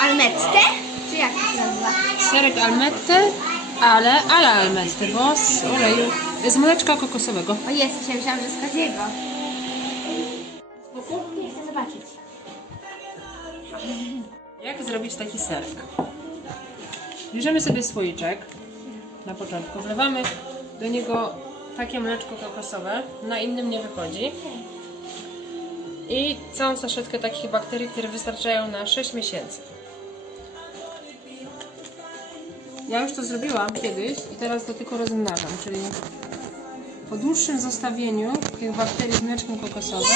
almette? Czy jak to się nazywa? Serek almette, ale ala almette, bo z oleju, z mleczka kokosowego. O jest, ja myślałam, że z Kaziego. Nie chcę zobaczyć. Jak zrobić taki serek? Bierzemy sobie słoiczek na początku, wlewamy do niego takie mleczko kokosowe, na innym nie wychodzi. I całą saszetkę takich bakterii, które wystarczają na 6 miesięcy. Ja już to zrobiłam kiedyś i teraz to tylko rozmnażam, czyli po dłuższym zostawieniu tych bakterii z mleczkiem kokosowym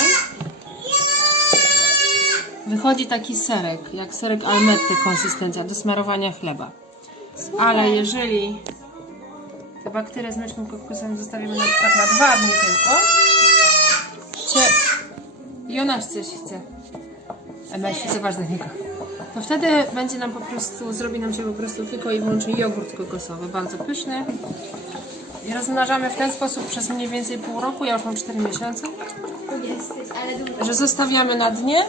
wychodzi taki serek, jak serek almetty konsystencja do smarowania chleba. Ale jeżeli te bakterie z mleczkiem kokosowym zostawimy na przykład na dwa dni tylko, czy Jonasz coś chce, Emeś, zobacz na niego. To wtedy będzie nam po prostu, zrobi nam się po prostu tylko i wyłącznie jogurt kokosowy, bardzo pyszny. I rozmnażamy w ten sposób przez mniej więcej pół roku, ja już mam 4 miesiące Jesteś, ale dużo. że zostawiamy na dnie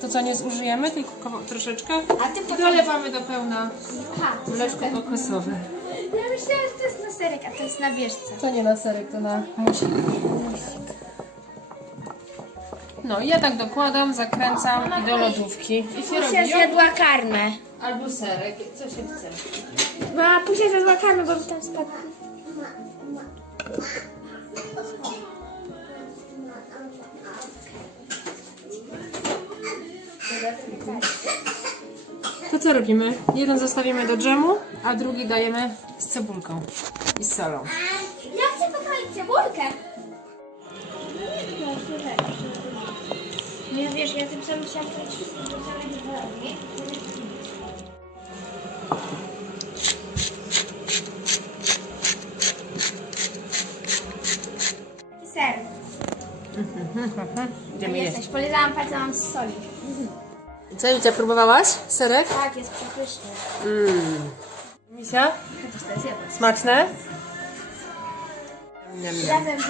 to, co nie zużyjemy, tylko troszeczkę. A ty I potem... dolewamy do pełna Ha, to mleczko kokosowe. Ja myślałam, że to jest na serek, a to jest na wierzce. To nie na serek, to na musik. No i ja tak dokładam, zakręcam i do lodówki. I się Pusia robi zjadła karmę. albo serek, co się chce. Mama, Pusia zjadła karmę, bo mi tam spadł. To co robimy? Jeden zostawimy do dżemu, a drugi dajemy z cebulką i z solą. Ja chcę pokroić cebulkę. Wiesz, ja tym samym chciałam kroić wszystko do samego nie? Ser. Idziemy jeść. Jesteś, polizałam palcem, mam z soli. Co, próbowałaś? Serek? Tak, jest przepyszny. Mmm. Misia? To. Smaczne? Niam, niam. Razem,